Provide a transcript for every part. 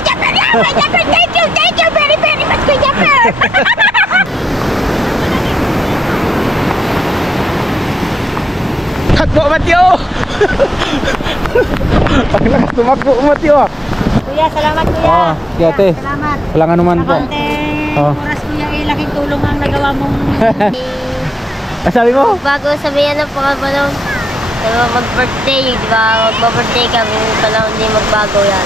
Kuya Japper! Kuya Japper! Thank you very much, Kuya Japper! Takbo, Matyo! Ang lakas tumakbo, Matyo! Kuya, salamat kuya. Oh, ate. Salamat. Walang anuman po. Konting oras kuya, laking tulong ang nagawa mong... Sabi mo? Bago sabihin na po ka ba nung mag-birthday, di ba? Mag-birthday kami, pala hindi magbago yan.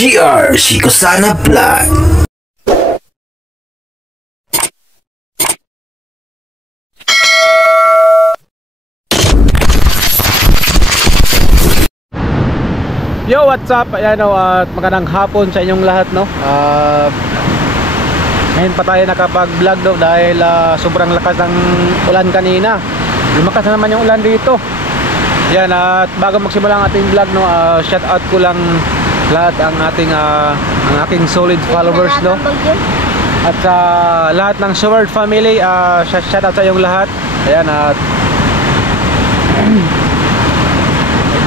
GR Shikosana Vlog. Yo, what's up? Ayan o, at magandang hapon sa inyong lahat, no? Ngayon pa tayo nakapag-vlog, no? Dahil sobrang lakas ng ulan kanina. Lumakas na naman yung ulan dito. Yan, at bago magsimula ang ating vlog, no? Shout out ko lang lahat ang aking solid followers, no? At sa lahat ng Sword family, shout out sa iyong lahat. Ayan, at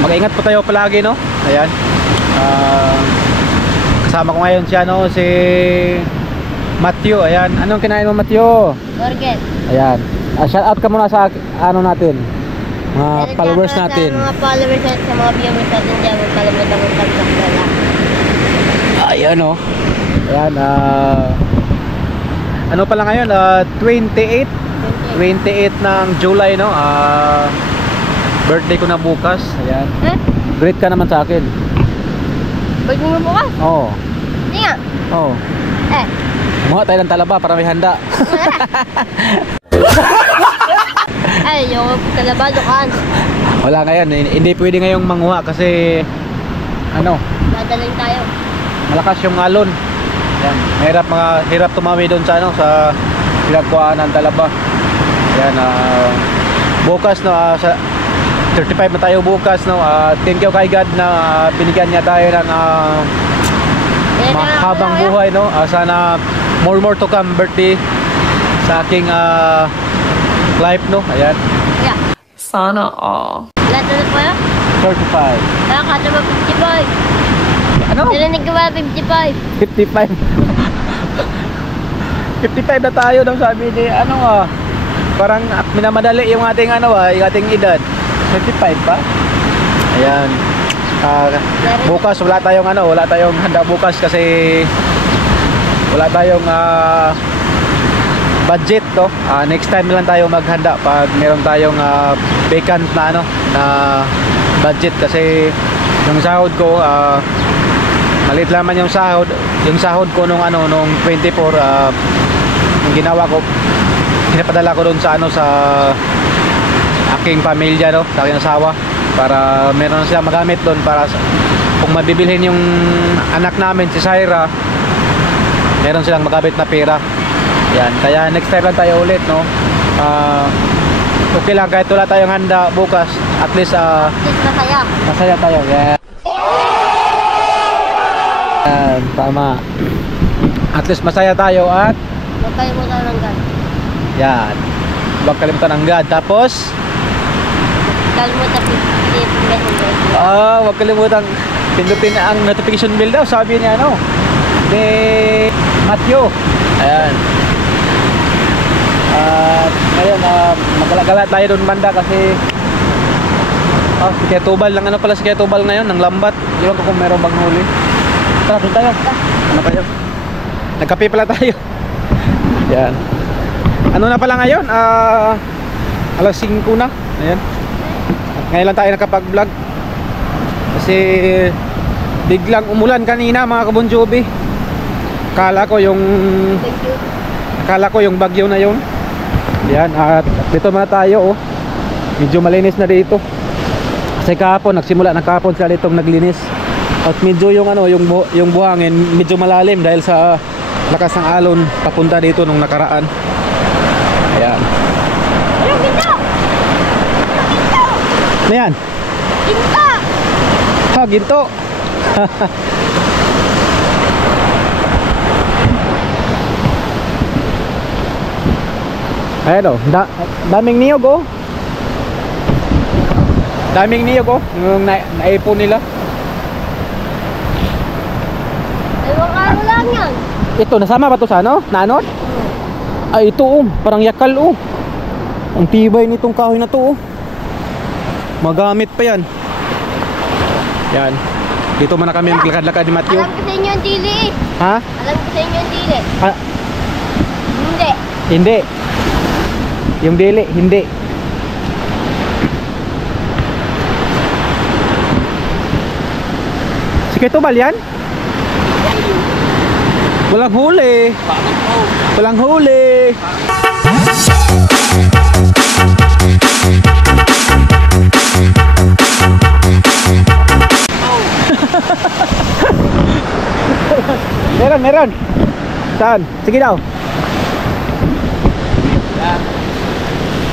mag-ingat po tayo palagi, no? Ayan. Kasama ko ngayon siya, no? Si Matthew. Ayan. Anong kinain mo, Matthew? Burger. Ayan. Shout out ka muna sa ano natin, mga followers natin. Sa mga followers at sa mga viewers natin dyan, magkalimutan mo pag-subscribe. Ayan, no? Ayan. Ano pala ngayon? 28 ng July, no? Birthday ko na bukas. Ayan. Great ka naman sa akin. Birthday mo bukas? Oo. Hindi nga. Oo. Kumuha tayo ng talaba para may handa. Ay, yung talaba, dukan. Wala ngayon. Hindi pwede ngayong manguha kasi ano? Madaling tayo. Malakas yung alon. Ayan. Hirap tumami doon sa ano, sa pinagkuhaan ng talaba. Ayan. Bukas, no? Sa 35 na tayo bukas, no? Thank you kay God na binigyan niya tayo ng mahabang buhay, no? Sana more to come birthday sa aking life, no? Ayan. Yeah. Sana all. Lahat na po yun? 35. Kata ba 55? Ano? Narinig ko ba 55? 55. 55 na tayo, no? Sabi ni ano, parang minamadali yung ating ano, yung ating edad. 55 pa? Ayan. Bukas wala tayong handa bukas kasi wala tayong budget, no? Next time lang tayo maghanda pag meron tayong vacant na na budget kasi yung sahod ko maliit lamang yung sahod ko nung 24, yung ginawa ko, pinapadala ko doon sa sa aking pamilya, no? Sa aking asawa para meron na silang magamit doon para kung mabibilhin yung anak namin si Syra, meron silang magamit na pera. Yan, kaya next time lang tayo ulit, no? Okay lang kahit wala tayong handa bukas, at least masaya tayo. Yeah. Yan, tama. At least masaya tayo at Huwag kalimutan ng God. yan, huwag kalimutan ng God. Tapos Kalimutan 50 huwag kalimutan pindutin ang notification bell daw, sabi niya ni Matthew. Ayan. At ngayon magkalagala tayo doon banda kasi si Kuya Tubal lang, si Kuya Tubal ngayon ng lambat. Iwan ko kung meron bang huli. Tara, doon tayo. Ano kayo? Nagkape pala tayo. Yan. Ano na pala ngayon? Alas 5 na. Ayan. At ngayon lang tayo nakapag-vlog kasi biglang umulan kanina, mga kabunjubi. Akala ko yung bagyo na yun. Yan, at dito muna tayo, medyo malinis na dito. Kasi kahapon, nagsimula na kahapon sila ditong naglinis. At medyo yung ano, yung buhangin medyo malalim dahil sa lakas ng alon papunta dito nung nakaraan. Ayan. Yung ginto! Ano yan? Ginto! Ha, ginto. Ayan o, daming niyog oh. Daming niyog oh, yung naipon nila. Dalawang araw lang yan. Ito, nasama ba to sa ano? Nanot? Ay, ito oh, parang yakal oh. Ang tibay nitong kahoy na to oh. Magamit pa yan. Yan. Dito muna kami maglakad-lakad ni Matthew. Alam ko sa inyo ang dili eh. Ha? Alam ko sa inyo ang dili. Ah, Hindi. hindi. Yung dili, hindi. Sige, tubal yan? Walang huli. Walang huli. Meron. Saan? Sige daw.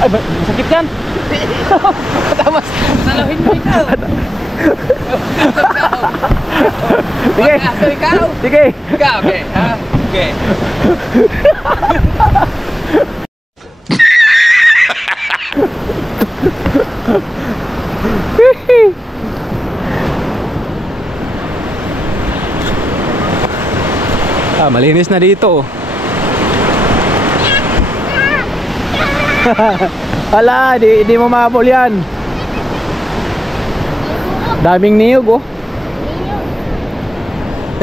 Ay, sakit yan. Tamas. Salahin mo ikaw. Sige. Ikaw. Sige. Ikaw, okay. Ha? Okay. Malinis na dito. Hala, di mo mahabol yan. Daming niyog oh.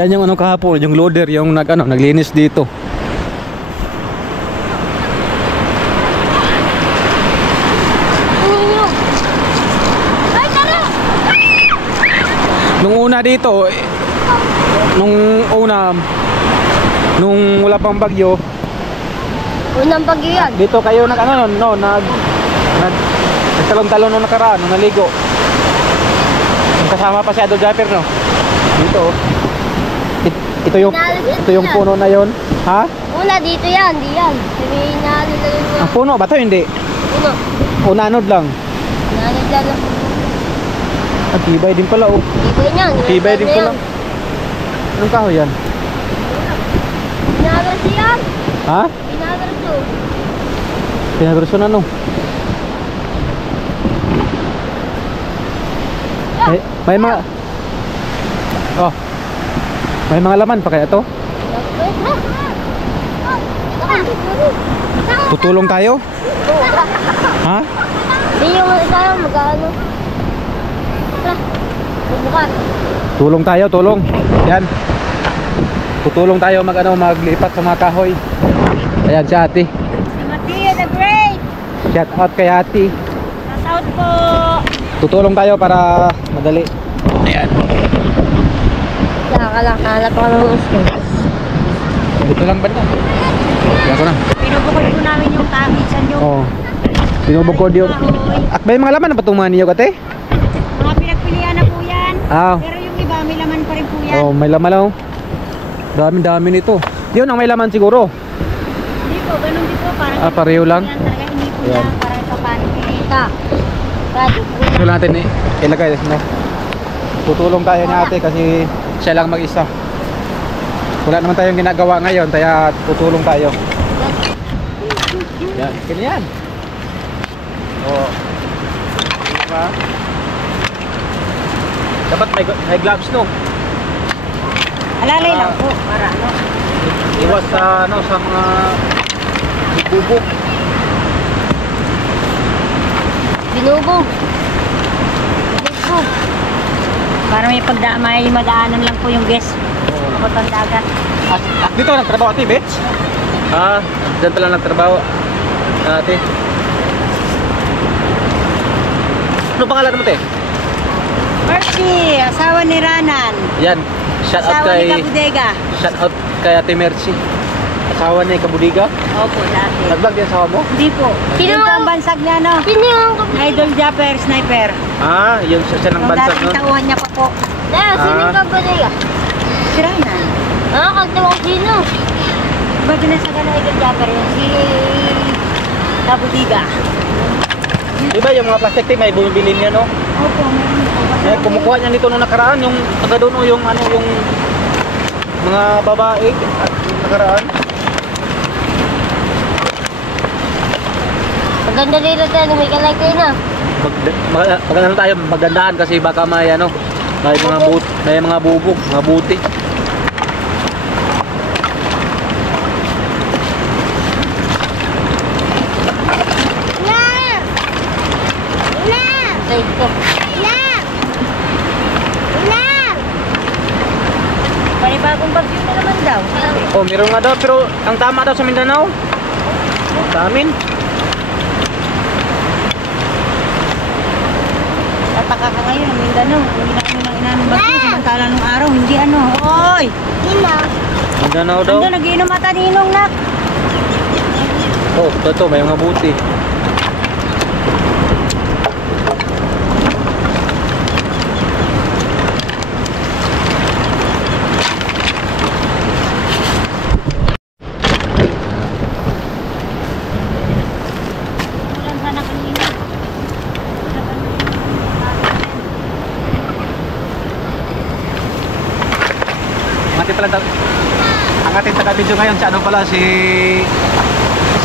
Yan yung ano kahapon, yung loader, yung naglinis dito. Nung una dito, nung wala pang bagyo, Unang bagyo yan. dito kayo nagtalon-talon nung nakaraan, nung naligo. Yung kasama pa si Ado Japper, no? Dito. Ito yung puno na yon. Ha? Una dito yan, di yan. Sabi nalilagay mo. Ang puno ba ito? Hindi. Uno. Unanod lang. Nalilagay mo. Ang tibay din pala oh. Tibay niyan. Tibay din pala. Anong kahoy yan? Pinagas yan. Ha? Pinagas to. Pinagrason ano? May mga oh. May mga laman pa kaya to? Tutulong tayo? Ha? Di yung tayo mag-ano. Bubukas. Tulong tayo, tulong. Yan. Tutulong tayo maglipat sa mga kahoy. Ayan si Ate. Si Matthew the Great! Shout out kay Ate. Shout out po! Tutulong tayo para madali. Ayan. Hanap ako ng gusto. Dito lang ba na? Kaya ko na. Pinubukod po namin yung tabisan yung Oo. Pinubukod yung Akbay mga laman na patong mga niyo Ate? mga pinagpilian na po yan. Ah. Pero yung iba may laman pa rin po yan. Oh, may laman lang. Dami nito. Yun ang may laman siguro. Hindi po, ganun din po. Parang Pareho lang. yan talaga hindi po Yan. yan. Parang ito paano pinita. Ito lang natin ilagay, no? Tutulong tayo ni Ate kasi siya lang mag-isa. Wala naman tayong ginagawa ngayon, kaya tutulong tayo. Yan, ganyan. Oh. Diba? Dapat may gloves, no? Alalay lang po. Para ano. Iwas sa mga bubog. Binubog. Para may madaanan lang po yung guest. Kapag dagat. At dito ka nagtrabaho, Ate, Bets? Diyan pala nagtrabaho, Ate. Ano pangalan mo, Te? Mercy, asawa ni Ranan. Yan, shout out Asawa ni kay Kabudega. Ate Mercy. Asawa ni Kabudiga? Opo, dati. Nag-vlog din asawa mo? Hindi po. Sino Yun po ang- ang bansag niya, no? Sino yung Idol Japper, sniper. Ah, yung siya ng Yung bansag dating nun. tauhan niya pa po. Sino yung kabaliga? Si Ryan. Kagtawa ko sino? Ba ginasaga na Idol Japper yun? Si Kabudiga. Di ba yung mga plastic tape may bumibili niya, no? Opo, meron po. Eh, kumukuha niya dito nung nakaraan, yung taga doon, oh, yung ano, yung mga babae at yung nakaraan. Maganda dito tayo, may kalay kayo na. Maganda tayo, magandaan kasi baka may ano, may mga bubog, mga buti. Side ko. Panibagong bagyo na naman daw. Oh, meron nga daw, pero ang tama daw sa Mindanao. Sa amin. Tataka ka ngayon, Mindanao. Hindi na kami nang inanong bagyo. Samantala nung araw, hindi ano. Oy! Mindanao daw. Ando, nagiinom ata ni Inong, nak. Oh, totoo, may mga buti. Ulan sana kanina. Ang ating taga-video ngayon, si ano pala, si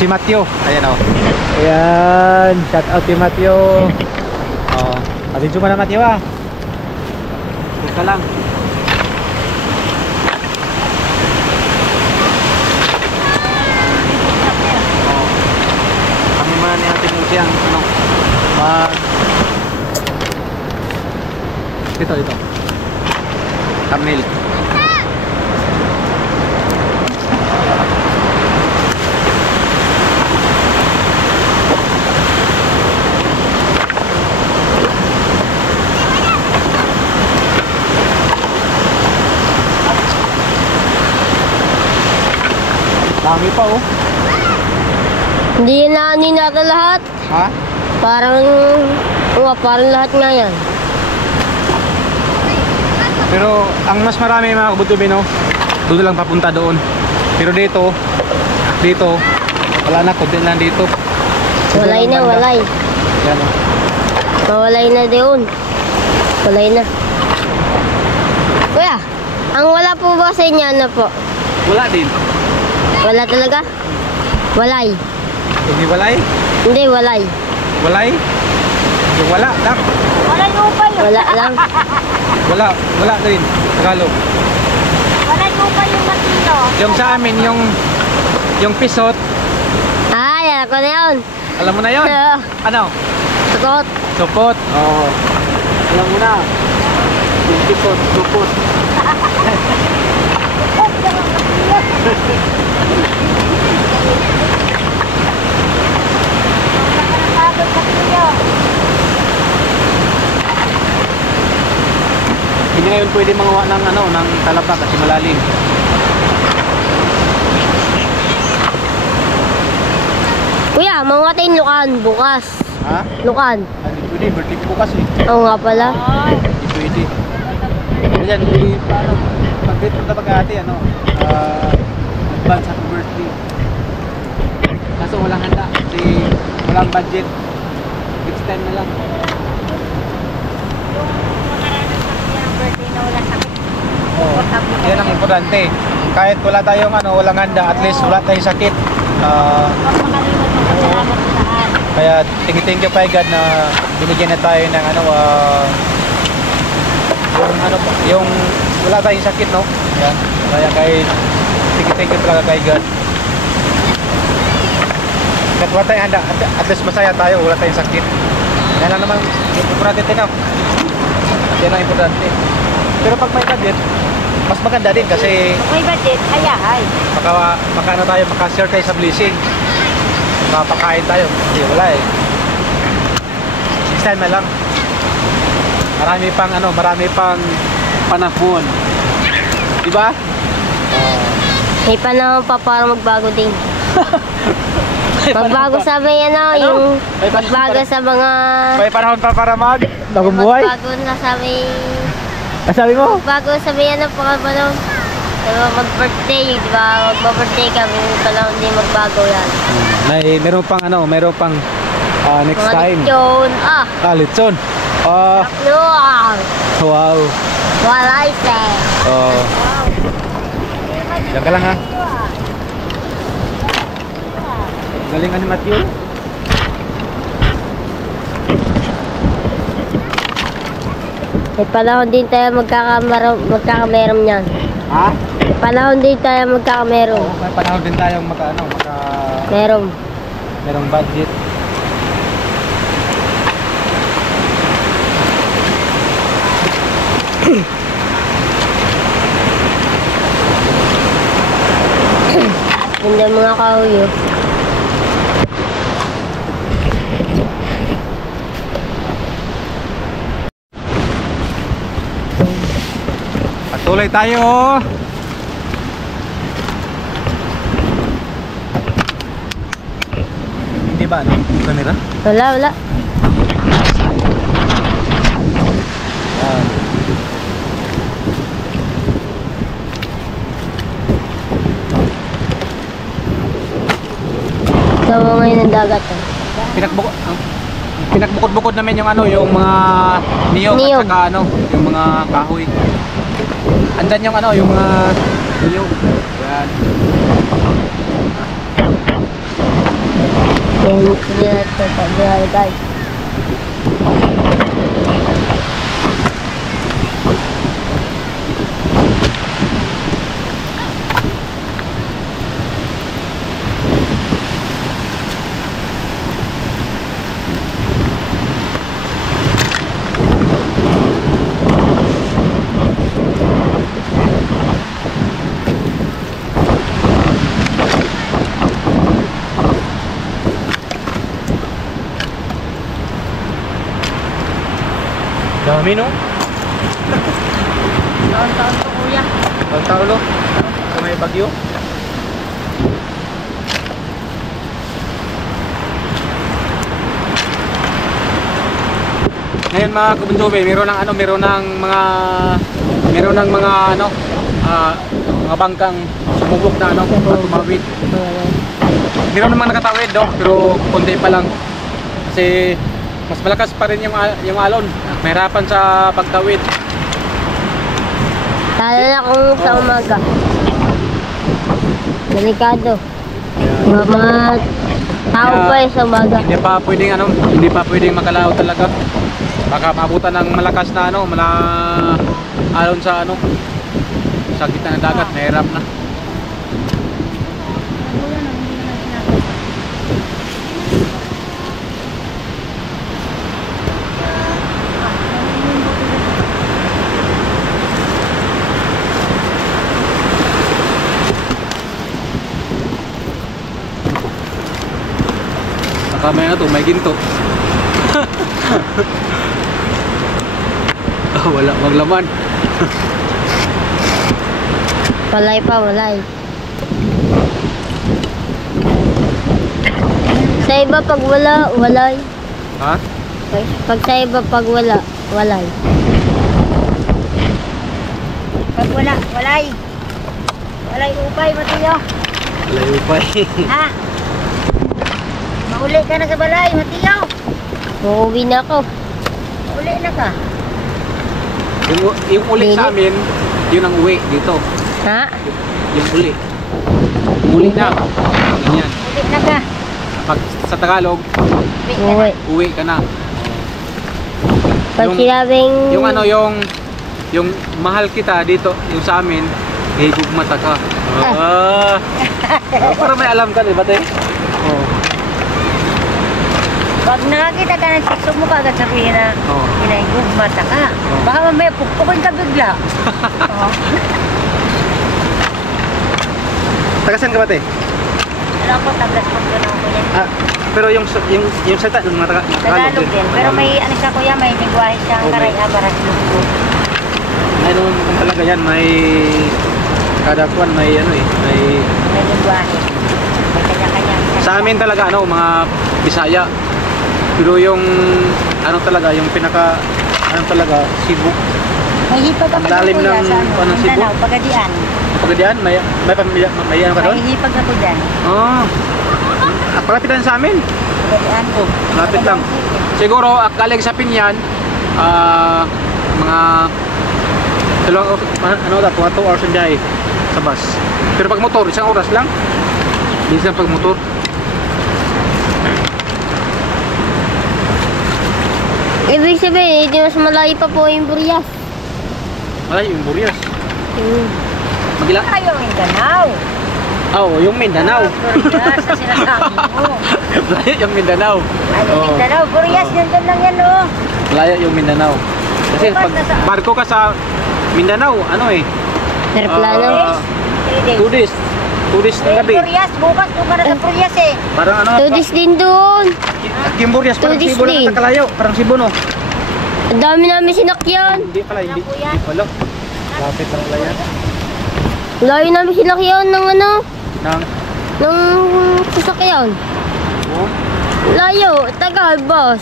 Matthew. Ayan o. Ayan, shout out si Matthew. Oh, video mo na Matthew ah. Teka lang. Oh. Kami muna ni Ate Lucy ang ano, dito. Thumbnail. Dami pa oh. Hindi na natin lahat. Ha? Parang lahat nga yan. Pero ang mas marami mga kabutubin no, doon lang papunta doon. Pero dito wala na, konti lang dito. Walay na, walay. Yan oh. Mawalay na doon. Walay na. Kuya, ang wala po ba sa inyo ano po? Wala din. Wala talaga? Walay. Hindi walay? Hindi, walay. Walay? Yung wala lang. Wala lupa yun. Wala lang. Wala din. Tagalog. Wala lupa yung matino. Yung sa amin, yung pisot, Yan ako na yun. alam mo na yon. Ano? Sukot. Supot. Oo. Alam mo na. Yung pisot, supot. Hindi ngayon pwede mangawa ng ano, ng talaba kasi malalim. Kuya, mangatin lukan bukas. Ha? Lukan. Hindi pwede, birthday ko kasi. Oo nga pala. Hindi pwede. Ayan, hindi parang pag-date mo kapag ate, ano, advance happy birthday. Kaso walang handa kasi walang budget. Next time na lang. Yung birthday na wala sakit. Oo. Yan ang importante. Kahit wala tayong ano, walang handa, at least wala tayong sakit. Huwag makalimot magpasalamat sa lahat. Kaya thank you kay God na binigyan na tayo ng ano, yung ano po, yung wala tayong sakit, no? Yan. Kaya thank you talaga kay God. Kahit wala tayong handa, at least masaya tayo, wala tayong sakit. Yan lang naman yung importante din, no? Yan ang importante. Pero pag may budget, mas maganda din kasi Kung may budget, hayahay. maka ano tayo, maka-share tayo sa blessing. Makapakain tayo. Hindi, wala eh. Next time na lang. Marami pang panahon. Diba? May panahon pa para magbago din. Magbago sa may yung May panahon magbago pa- sa mga May panahon pa para bagong buhay. magbago na sa may Sabi mo? magbago sa may panahon. Diba, mag-birthday, di ba? Mag-birthday kami, may panahon din magbago yan. Meron pang meron pang next Mga time. lechon, Litson. luwag, Wow. walay say. Diyan ka lang ha. Galingan ni Matthew. May panahon din tayo magkakameron niyan. Ha? May panahon din tayo magkakameron. May panahon din tayong Meron. merong budget. Ganda mga kahuyo. Patuloy tayo. Hindi ba camera? Wala. Tawa ngayon ng dagat. Pinakbukod-bukod namin yung yung mga niyog Niyog. at saka yung mga kahoy. Andyan yung yung mga niyog. Yan. Yan, guys. Dami no? Taon-taon to kuya. Taon-taon no? Sa may bagyo. Ngayon mga kabundubi, meron ng mga bangkang sumubok na tumawid. Meron namang nakatawid pero konti pa lang. Kasi mas malakas pa rin yung alon. Mahirapan sa pagtawid. Lalo na kung sa umaga. Delikado. Mga tao pa sa umaga. Hindi pa pwedeng makalaw talaga. Baka maabutan ng malakas na alon sa sa gitna ng dagat, mahirap na. May may ginto. Wala maglaman. Walay pa, walay. Sa iba pag wala, walay. Ha? Pag sa iba pag wala, walay. Pag wala, walay. Walay upay, Matiyo. Layo pa Ha? Mauli ka na sa balay, Matiyo. Uuwi na ako. Mauli na ka. Yung uli sa amin, yun ang uwi dito. Ha? Yung uli. Uli na. Ganyan. Mauli na ka. Pag sa Tagalog, Uwi ka na. Uwi. uwi ka na. Pag Yung- sinabing... Yung mahal kita dito, yung sa amin, gugmata ka. Para may alam ka, di ba, te? Oh. Pag nakakita ka ng tiktok mo, kagad sabihin na Oo. gumata ka. Baka mamaya pukpukin ka bigla. Oo. Tagasan ka ba, te? Alam ko, tablas mo doon ako yan. Pero yung salita ng mga Tagalog din. Pero may ano siya kuya, may lingwahe siyang Oh, may- karay-abaras lugo. Ano naman talaga yan, may Kada kuan may ano eh, may May lingwahe. May kanya-kanya. sa amin talaga ano, mga Bisaya. Pero yung ano talaga, yung pinaka ano talaga, Cebu. May hipag ako Ang lalim dyan, kuya, ng sa ano, ano, Cebu? Mindanao, Pagadian. Pagkadian, may pamilya, may ano ka doon? May hipag ako dyan. Oh. Palapitan sa amin. Pagadian ko. Lapit lang. Siguro galing sa Pinyan, mga dalawang ano da, 2 hours ang biyahe sa bus. Pero pag motor, 1 oras lang. Minsan pag motor. Ibig sabihin, hindi mas malayo pa po yung Burias. Ay, yung Burias. Magila? Ayaw yung Mindanao. Oh, yung Mindanao. Burias na sinasabi mo. Layo yung Mindanao. Ano Oo. Mindanao? Burias, nandun lang yan, oh. Layo yung Mindanao. Kasi pag barko ka sa Mindanao, ano eh? Aeroplano. 3 days. 2 days. 2 days ng gabi. Burias, bukas doon ka na sa Burias eh. Parang ano? 2 days din doon. Yung Burias, parang 2 days Cebu lang din. nakakalayo. Parang Cebu, no? Ang dami namin sinakyan. Hindi pala, hindi. Wala. Lapit lang pala yan. Layo namin sinakyan ng ano, Nang, ng sasakyan. oh, Layo, tagal, boss.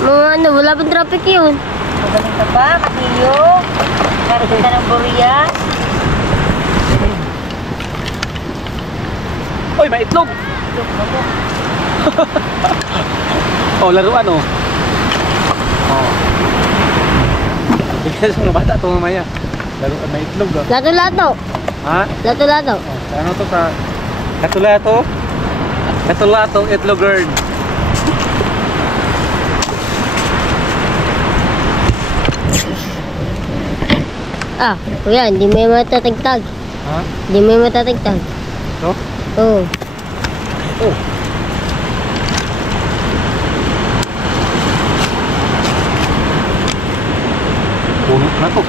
Mga ano, wala pang traffic yun. Magaling ka ba, Katiyo? Meron ka ng Burias. Oy, may itlog! Oh, laruan oh. Oh. Bigyan sa mga bata ito mamaya. Laruan, may itlog oh. Lato-lato. Ha? Lato-lato. Oh, ano to sa... Katulato? Katulato, itlog girl. Ah, kuya, hindi mo yung matatagtag. Ha? Hindi mo yung matatagtag. Ito? Oo. Oh. Puno na to.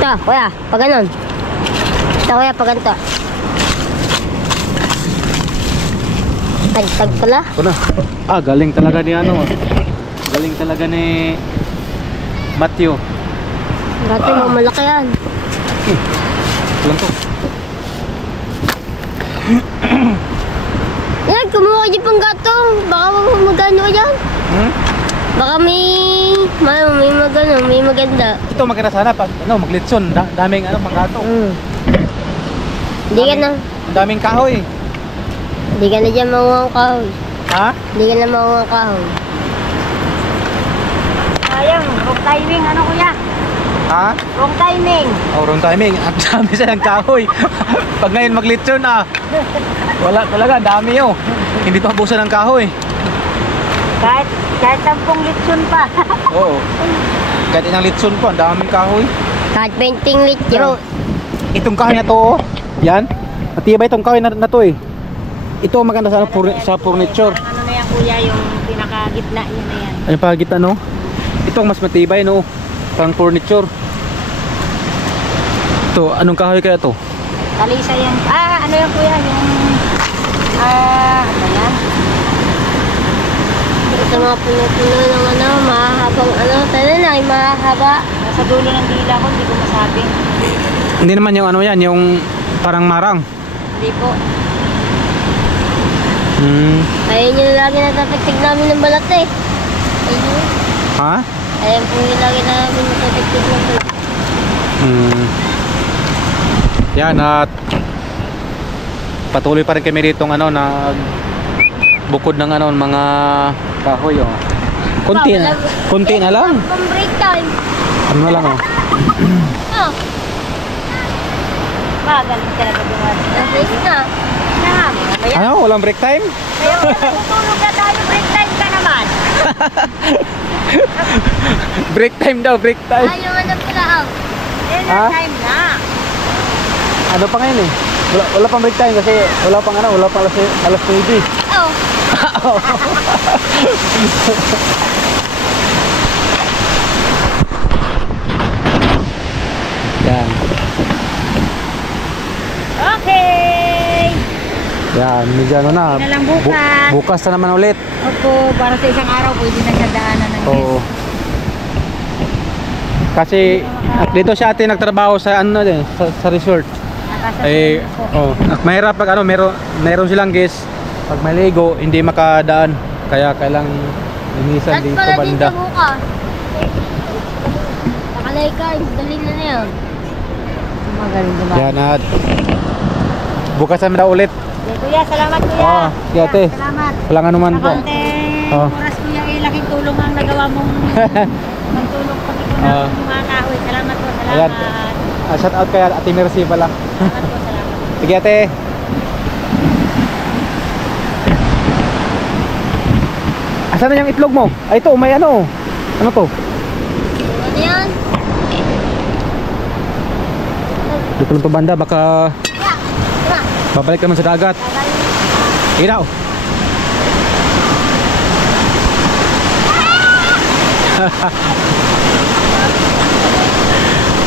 Ito, kuya, pag ganon. Ito, kuya, pag ganito. Tagtag pala. Ito na. Ah, galing talaga ni ano. Galing talaga ni Matthew. Dati mo, malaki yan. Ito lang to. Yan, kumuha ka dyan pang gatong. Baka magano yan. Hmm? Baka may maganda. Ito maganda sana pag ano, maglitson. Daming ano, panggato. Hindi ka na, Ang daming kahoy. hindi ka na dyan manguhang kahoy. Ha? Hindi ka na manguhang kahoy. Sayang, wrong timing, ano kuya? Ha? Wrong timing. Oh, wrong timing. Ang dami siya ng kahoy. Pag ngayon maglitson wala talaga, ang dami oh. Hindi pa busan ng kahoy. Kahit 10 litson pa. Oo. Kahit inang litson po, ang daming kahoy. Kahit painting lit Pero yun. itong kahoy na to, oh. Yan. Matibay itong kahoy na to eh. Ito maganda sa, sa furniture. Parang ano na yan kuya, yung pinakagitna niya na yan. Ano pa kita no? Ito ang mas matibay no. Pang furniture. Ito, anong kahoy kaya to? Kalisa yan. Ah, ano yan kuya, yung... ano yan? Sa mga puno-puno ng ano, mahahabang ano, tayo na, ay mahahaba. Nasa dulo ng dila ko, hindi ko masabi. Hindi naman yung ano yan, yung parang marang. Hindi po. Ayun yung lagi natatagtag namin ng balat eh. Ayun. Ha? Ayun po yung lagi namin natatagtag ng balat. Yan at patuloy pa rin kami dito ano na bukod ng ano mga kahoy oh. Kunti na lang. Pang break time. Ano na lang oh. Oh, Magaling talaga bumas. nabis na. Kaya, Ano? Walang break time? kaya tutulog na tayo, break time ka naman. Break time daw, break time. Ayaw nga na pala out. Yan Ha? ang time na. Ano pa ngayon eh? Wala pang break time kasi wala pang alas 9. Oh, Yan. Okay. Yan, medyo ano na. Hindi na lang bukas. Bukas na naman ulit. Opo, para sa isang araw, pwede na siya daanan ng Oo. Kasi dito siya ate nagtrabaho sa ano din, sa resort. Eh, oh, mahirap pag ano, meron silang guest. Pag maligo, hindi makadaan. Kaya kailang linisan Saan dito pala banda. dito bukas? Nakalay cards, dali na na yun. Magaling diba? Yan at bukas namin na ulit. Kuya, salamat kuya. Oh, sige, ate. Salamat. Walang anuman Sa po. konting Oh. oras kuya, laking tulong ang nagawa mong magtulong pati ko Oh. ng mga kahoy. Salamat po, Ayan. salamat. Shout out kay Ate Mercy pala. Salamat po, salamat. Sige, ate. Asan na yung itlog mo? Ay, ito, may ano. Ano to? Ano yan? Dito lang to banda, baka babalik naman sa dagat. Ilaw.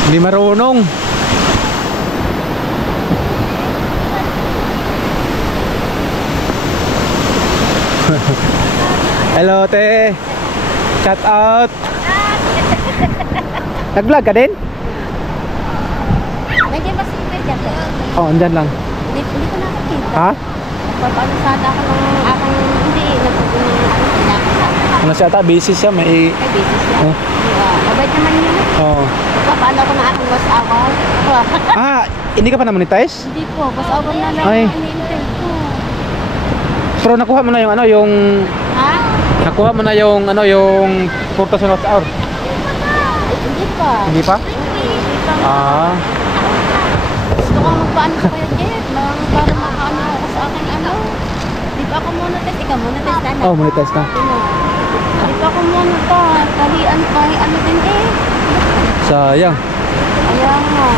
Hindi marunong. Hello, te. Shout out. Nag-vlog ka din? Nandiyan ba si Kuya? Oh, andyan lang. Hindi ko nakakita. Ha? Nagpapalisada ako ng aking hindi. Ano siya ata? Busy siya. May... Ay, busy siya. Oh. Mabait naman yun. Oh. Paano ako ng aking boss hour? Ah, hindi ka pa na-monetize? Hindi po, boss hour na lang. Ay. ang hinihintay ko. Pero nakuha mo na yung ano, yung... Ha? Nakuha mo na yung ano, yung 4,000 watts hour? Hindi pa. Hindi pa? Hindi pa. Ah. Gusto ko magpaano ko kayo, Jet. Para makaano ako sa aking ano. Di ba ako muna test? Ikaw muna test na. Oh, monetize na. Di ba ako muna to? Kahit ano din eh. Sayang. Ayan nga.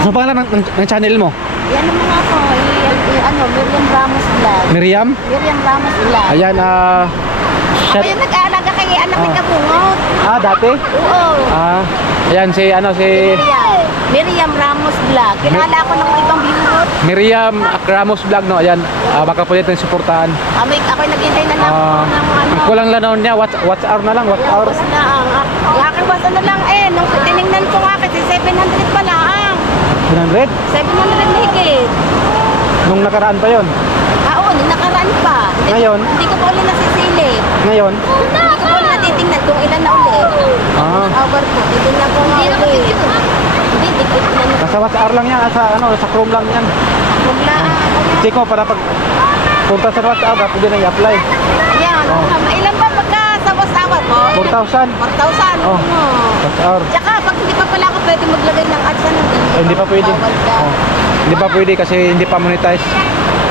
Ano pangalan ng channel mo? Yan ang mga ko. Ano, Miriam Ramos Vlog. Miriam? Miriam Ramos Vlog. Ayan, Ako shout... yung nag-aalaga kay anak ni Kabungot. dati? Oo. Ayan, si ano, si... Miriam Ramos Vlog. Kilala ko ng ibang viewer. Miriam Ramos Vlog, no? Ayan, baka pwede natin supportahan. Ako'y nag-intay na lang ng ano. Ang kulang lang na niya, watch hour na lang, watch hour. Tapos na ang aking boss ano lang nung tinignan ko nga kasi 700 pa lang. 100? 700 na higit. Nung nakaraan pa yon. Oo, nung nakaraan pa. Ngayon? Hindi ko pa ulit nasisilip. Ngayon? Hindi ko pa ulit natitingnan kung ilan na ulit. Hour ko. Titingnan ko nga ulit. Hindi, dikit na na. Nasa watch hour lang yan, sa Chrome lang yan. Bugla. Check mo para pag punta sa watch hour, pwede na i-apply. Yan. Ilan ba pagka sa wasawa mo? 4,000. 4,000. Oh. Watch hour. Tsaka pag hindi pa pala ako pwede maglagay ng ads na Hindi pa pwede. Bawal ka. Hindi pa pwede kasi hindi pa monetize.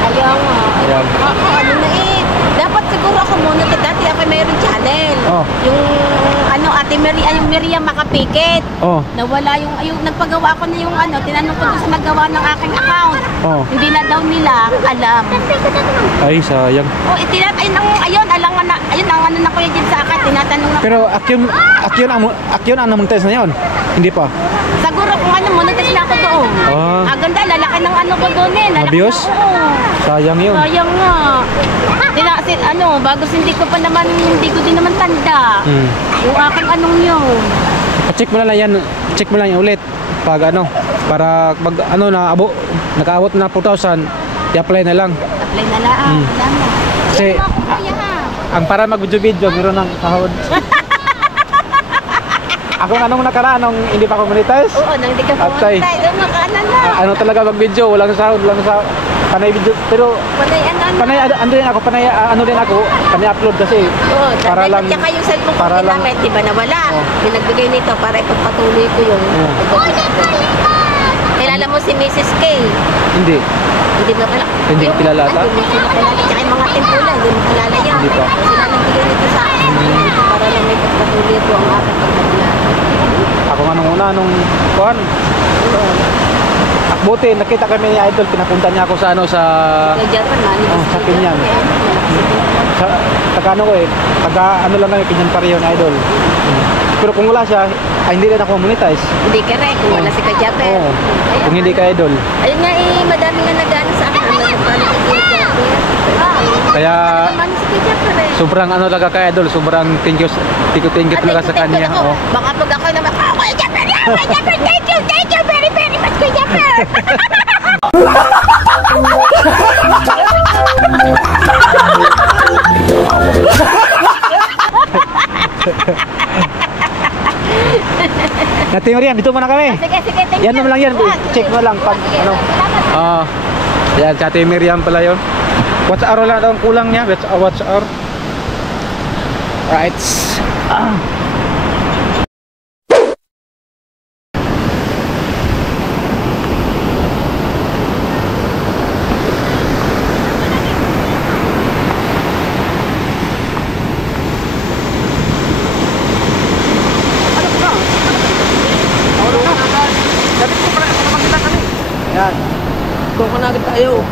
Ayaw nga. Ayan. Ako, ano na eh. Dapat siguro ako muna. Dati ako mayroon channel. Oh. Yung yung Miriam Makapikit. Oh. Nawala yung nagpagawa ko na yung tinanong ko doon sa naggawa ng aking account. Oh. Hindi na daw nila alam. Ay, sayang. Oh, ayun, ang ano na kuya dyan sa akin, tinatanong na. Pero Akyon ang monetize na yon. Hindi pa. Siguro kung monetize na ako doon. Ah. Ganda, lalaki ng ko doon eh. Lalaki Views? Oo. Sayang yun. Sayang nga. Bago hindi ko din naman tanda. Yung aking yun. Check mo na lang yan. Check mo lang yan ulit. Pag para pag nakaabot na 4,000, i-apply na lang. Apply na lang. Wala na. Kasi, Yan mga kuya ha. ang para mag-video, meron ng sahod. Ako anong nakaraan nung hindi pa ako monetize? Oo, nang di ka Atay. pumunta. Doon makaanan na. Ano talaga mag-video, walang sahod, panay video. Pero panay din ako, panay upload kasi. Oo, para lang tsaka yung cellphone ko para lang ginamit, di ba nawala? Pinagbigay nito para ipagpatuloy ko yung Kilala mo si Mrs. K? hindi. Hindi mo kilala? Hindi ko kilala ata. Hindi mo sila kilala. Tsaka yung mga timpula, hindi mo kilala yan. Hindi pa. Sila nagbigay nito sa akin. Para lang may pagpatuloy ko ang aking pagpatuloy. Ako nga nung kuhan. Buti, nakita kami ni Idol, pinapunta niya ako sa Kaya Japan, sa Pinyan. Taga lang kami, Pinyan Pareho ni Idol. Pero kung wala siya, hindi rin ako monetize. Hindi ka rin, kung wala si Kajaper. Oo. Kung hindi ka Idol. Ayun nga madami nga nag-ano sa akin. Nagpano si Kajaper. Kaya Naman si Kajaper eh. sobrang talaga kay Idol, sobrang thank you talaga sa kanya. Baka pag ako naman, Kuya Jeffer! Kuya Jeffer! Thank you very, very much, Kuya Jeffer! Ate Mariam, dito muna kami. Sige, thank you. Yan naman lang yan. Check mo lang pag Sige, ano. salamat. Yan, si Ate Miriam pala yun. Watch hour lang daw ang kulang niya. Watch hour. Right. Yan. Kung na agad tayo.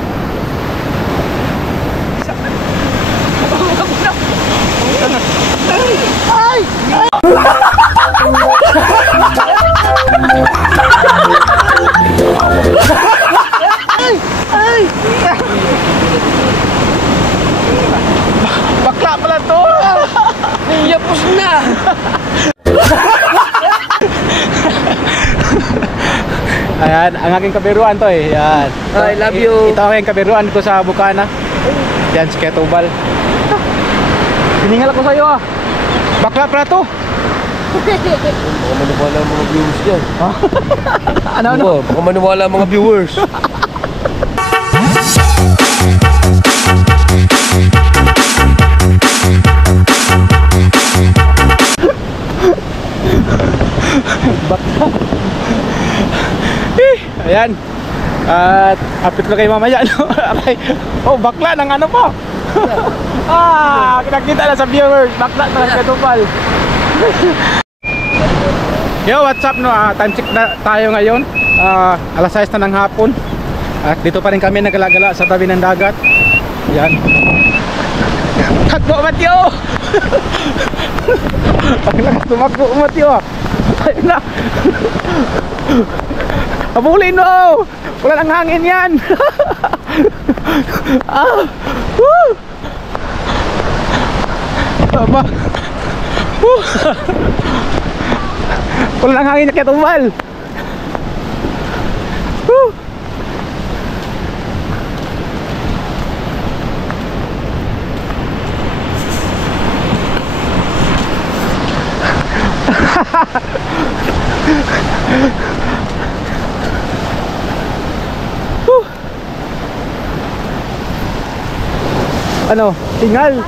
Bakla pala to. Yapos na. Ayan, ang aking kabiruan to eh. Yan. I love you. Ito ang aking kabiruan ko sa Bukana. Yan, si Ketubal. Hiningal ako sa'yo ah. Bakla pala to. Baka maniwala ang mga viewers dyan. Ano? Baka maniwala ang mga viewers. Ayan. At update ko kayo mamaya no? Okay. Oh, bakla ng ano po. Kita na sa viewers. Bakla na ng Ketubal. Yo, what's up no? Time check na tayo ngayon. Alas 6 na ng hapon. At dito pa rin kami nagala-gala sa tabi ng dagat. Yan. Takbo Matyo! Paglakas tumakbo Matyo. Ayun na. Habulin mo! Wala nang hangin yan! Woo! Aba! Woo! Wala nang hangin na Ketubal! Woo! Ano? Tingal!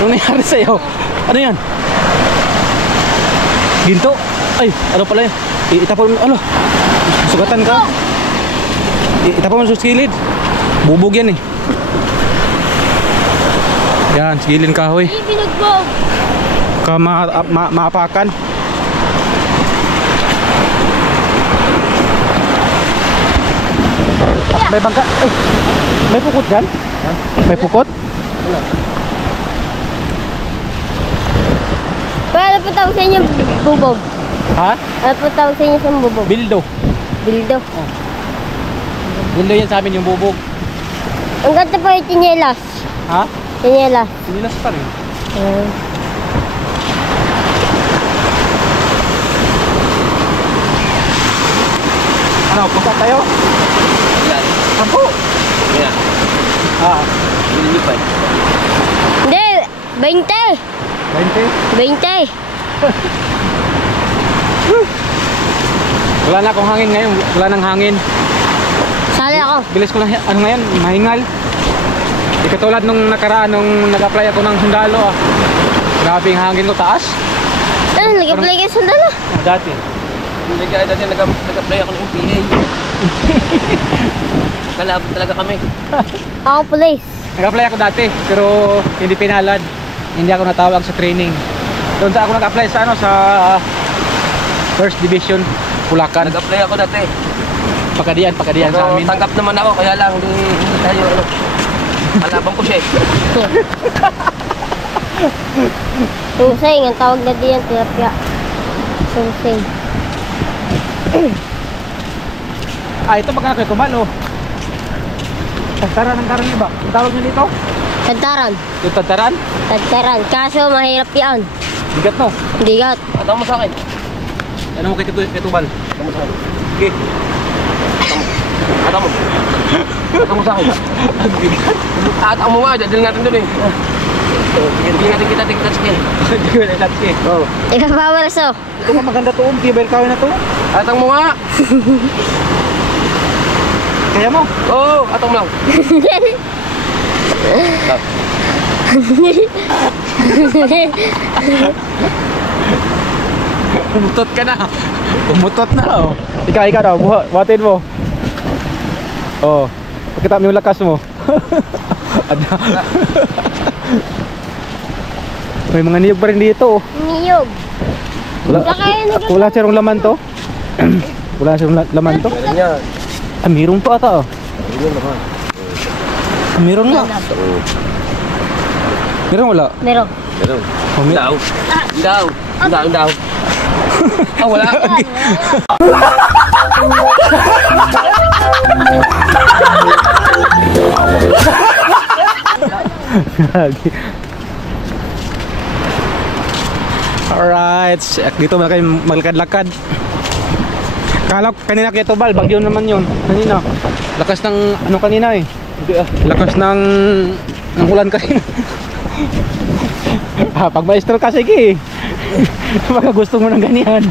Ano nangyari sa'yo? Ano yan? Ginto? Ay, ano pala yan? Itapon mo, ano? Sugatan ka? Itapon mo sa skilid. Bubog yan eh. Yan, skilin kahoy. Binugbog! Ka maapakan. May bangka. Ay, may pukot dyan? May pukot? Pero ano po tawag sa inyo bubog? Ha? Ano po tawag sa inyo sa bubog? Bildo. Bildo. Bildo yan sa amin yung bubog. Ang ganda po yung tinyelas. Ha? Tinyelas. Sinilas pa rin. Ano, punta tayo? Yan. Ako? Yan. Lilipad. Hindi! 20! 20? 20! Wala na akong hangin ngayon. Wala nang hangin. Sali ako. Bilis ko lang, ano ngayon, mahingal. Di katulad nung nakaraan, nung nag-apply ako ng sundalo Grabe yung hangin ko, taas. Ano, nag-apply kayo sa dala? Dati. Hindi kaya dati nag-apply ako ng PA. Kalab talaga kami. Ako police. Nag-apply ako dati, pero hindi pinalad. Hindi ako natawag sa training. Doon sa ako nag-apply sa ano, sa First Division, Bulacan. Nag-apply ako dati. Pagkadian sa Pero amin. tanggap naman ako, kaya lang hindi tayo ano. Kalaban ko siya eh. Sungsing, ang tawag na diyan, tilapia. Sungsing. Ito magkano kayo kumalo. Tagtaran ng karang iba. Ang tawag nyo dito? Tagtaran. Yung tagtaran? Tagtaran. Kaso mahirap yan. Bigat no? Bigat. Atang mo sa akin. Ano mo kay Tubal? Atang mo sa akin. Okay. Atang mo. Atang mo sa akin. Atang mo nga, dadalhin natin doon eh. Hindi natin kita tignan skin. Hindi ko na touch eh. Oo. Ikaw so. Ito ka maganda to. Tibay kawin na to. Atang mo nga. Kaya mo? Oo, atang mo lang. Umutot ka na. Umutot na oh. Ikaw daw. Buhatin mo. Oh. Pakita mo yung lakas mo. May mga niyog pa rin dito oh. Niyog. Wala siyang laman to. Wala siyang laman to. Meron yan. Ah, meron pa ata oh. Meron naman. Meron nga. Meron wala? Meron. Meron. Oh, Daw. Daw. Daw. Daw. Ah, wala. Alright, dito na kayo maglakad-lakad. Kala ko kanina kay Tubal, bagyo naman yun. Kanina, lakas ng ano kanina eh. Lakas ng ulan kanina. Pag maestro ka, sige. Baka gusto mo ng ganyan.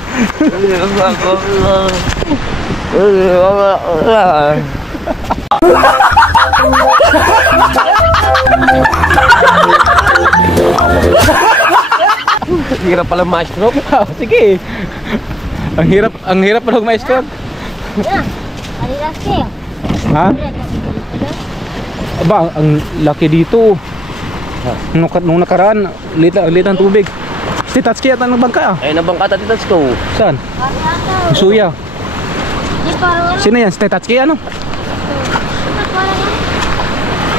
Hirap pala maestro. Sige. Ang hirap pala maestro. Yan. Alilas kayo. Ha? Aba, ang laki dito. Nung nakaraan, liit ang tubig. Si Tatsuki yata ng bangka ah. Ay, nabangkata titas ko. Saan? Parang Suya. Di parang Sino yan? Si Tatsuki ano? parang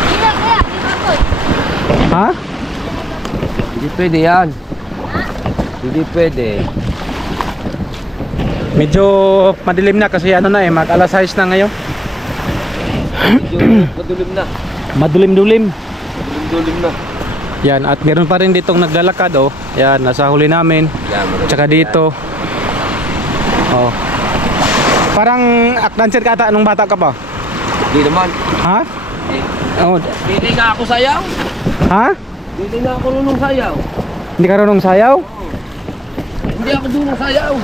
Hindi kaya, di ba po? Ha? Hindi pwede yan. Hindi pwede. Medyo madilim na kasi ano na eh, mag alas 6 na ngayon. Medyo madulim na. Madulim-dulim. Madulim na. Yan, at meron pa rin ditong naglalakad oh. Yan, nasa huli namin. Yan, maganda Tsaka yan. dito. Oh. Parang dancer ka ata nung bata ka pa. Hindi naman. Ha? Oh. Hindi nga ako sayaw. Ha? Hindi nga ako nunong sayaw. Hindi ka runong sayaw? Hindi ako dunong sayaw.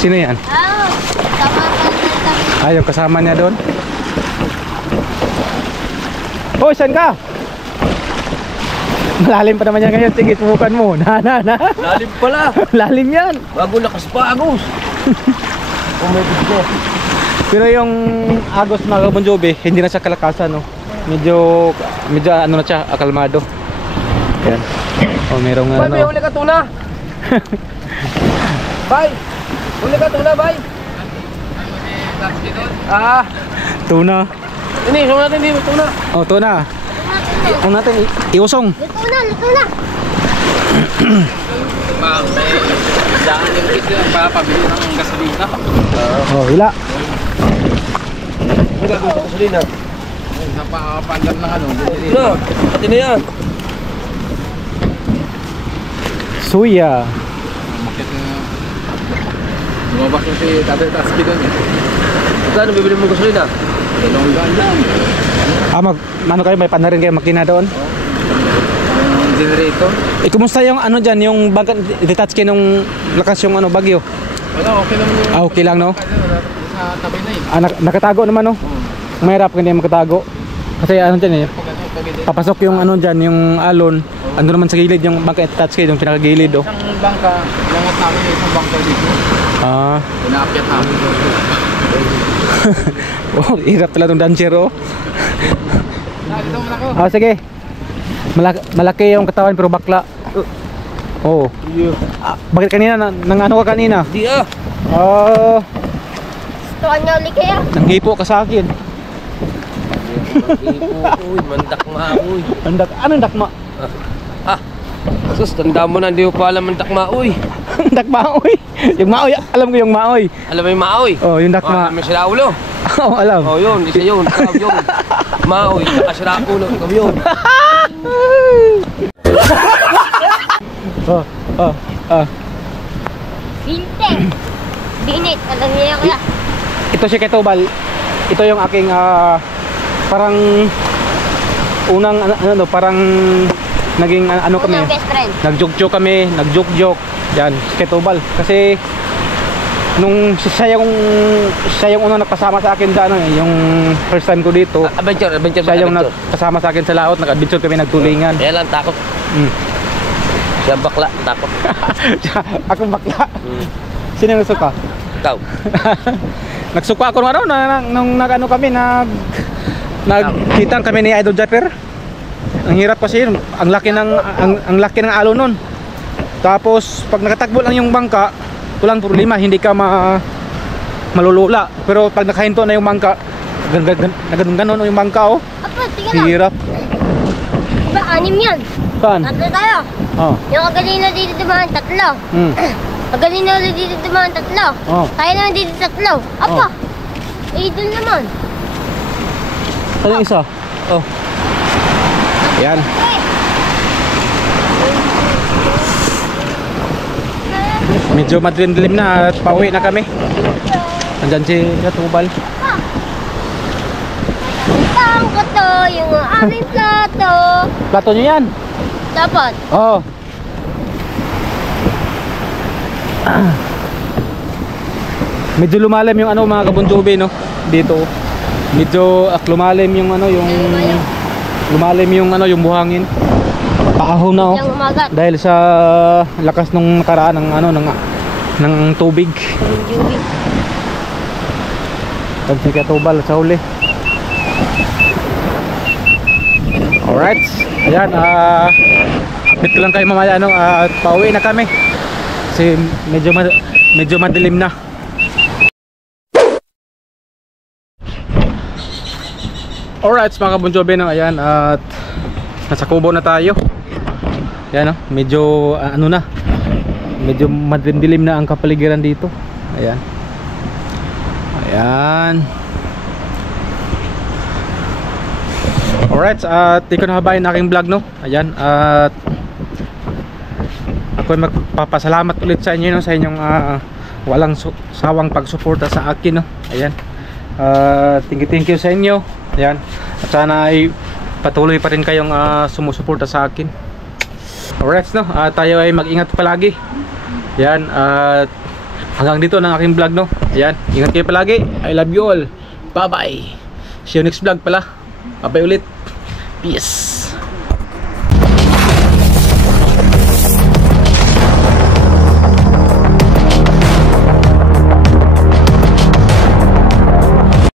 Sino yan? Ah, tama. Yung kasama niya doon. Hoy, saan ka? Malalim pa naman yan ngayon. Sige, subukan mo. Na. Lalim pala. Lalim yan. Bago lakas pa, Agos. Umibig ko. Pero yung Agos mga Bon Jovi, hindi na siya kalakasan, no? Medyo ano na siya, akalmado. Yan. Oh, merong Bay, may ano. huli ka tuna. Bay, huli ka tuna, bay. Ah, Tuna. ini, sumo natin dito, tuna. Oh, tuna. Ang natin, iusong. Luto na. Ma'am, may daan yung kit para pabili ng gasolina. Oh, hila. Hindi ka gusto gasolina. Napakapandar ng ano. Ito, pati na yan. Suya. Makit na. Lumabas mo si Tatay Tatsuki doon eh. Saan bibili mo gasolina? Dalawang daan lang. Ano kayo, may panarin kayo makina doon? Ang generator. Kumusta yung ano dyan, yung bangka, detach nung lakas yung ano, bagyo? Wala, okay naman yung... Okay lang, no? Sa tabi na eh. Nakatago naman, no? Mahirap hindi makatago. Kasi ano dyan eh, papasok yung ano dyan, yung alon. Ano naman sa gilid, yung bangka detach yung pinakagilid, oh. Isang bangka, langot namin isang bangka dito. Ah. Pinaakyat namin. Oh, hirap talaga itong dancer, oh. Dito mo na ko. Ah, sige. Malaki yung katawan pero bakla. Oh. Bakit kanina nang ano ka kanina? Di ah. Ah. Tutuan niya ulit kaya. Nanghipo ka sa akin. Uy, mandakma, uy. Anong dakma? Sus, tanda mo na, hindi mo pa alam mandakma, uy. Dakma, oy. Yung maoy, alam ko yung maoy. Alam mo yung maoy? Oh, yung dakma. May sira ulo. Oo, alam. Oh, yun, isa yun. Ikaw yun. Maoy, nakasira ulo. Ikaw yun. Binte. Binit. Alam niya kaya. Ito si Ketubal. Ito yung aking parang unang parang naging ano kami. Unang best friend. Nagjoke-joke kami, nagjoke-joke. Yan, si Ketubal. Kasi nung siya yung unang nagpasama sa akin sa ano yung first time ko dito. Adventure Siya yung nagpasama sa akin sa laot, nag-adventure kami, nagtulingan. Kaya lang, takot. Siya bakla, takot. Ako bakla. Sino yung nagsuka? Ikaw. Nagsuka ako nung nag-ano kami, nagkita kami ni Idol Japper. Ang hirap kasi yun, ang laki ng alo nun. Tapos pag nakatagbo lang yung bangka, walang problema, hindi ka malulula. Pero pag nakahinto na yung bangka, ganon yung bangka, oh. Apa, tingnan lang. Hirap. Diba, anim yan? Saan? Tatlo tayo. Oh. Yung kagalino dito dumaan, tatlo. Kagalino ulit dito dumaan, tatlo. Oh. Tayo naman dito tatlo. Apa? Eh, doon naman. Ano yung isa? Oh. Yan. Medyo madilim na at pauwi na kami. Andyan si Ketubal. Utang ko to, yung aming plato. Plato nyo yan? Dapat. Oo. Medyo lumalim yung ano mga kabuntubi, no? Dito. Medyo lumalim yung ano yung lumalim yung ano yung buhangin. Paahon na, oh. Yung umagat. Dahil sa lakas nung nakaraan ng ano ng tubig. Jubi. Pag si Ketubal sa huli. Alright. Ayan, update ko lang kayo mamaya ano, at pauwi na kami. Kasi medyo madilim na. Alright, mga kabunjobe, no, ayan, at nasa Kubo na tayo. Ayan, no, medyo ano na, medyo madilim na ang kapaligiran dito. Ayan. Ayan. Alright, at di ko nahabayin aking vlog, no. Ayan, at ako ay magpapasalamat ulit sa inyo, no, sa inyong walang sawang pagsuporta sa akin, no. Ayan. Thank you sa inyo. Ayan. At sana ay patuloy pa rin kayong sumusuporta sa akin. Alright, no. Tayo ay mag-ingat palagi. Ayan. At hanggang dito ng aking vlog, no. Ayan. Ingat kayo palagi. I love you all. Bye bye. See you next vlog pala. Bye bye ulit. Peace.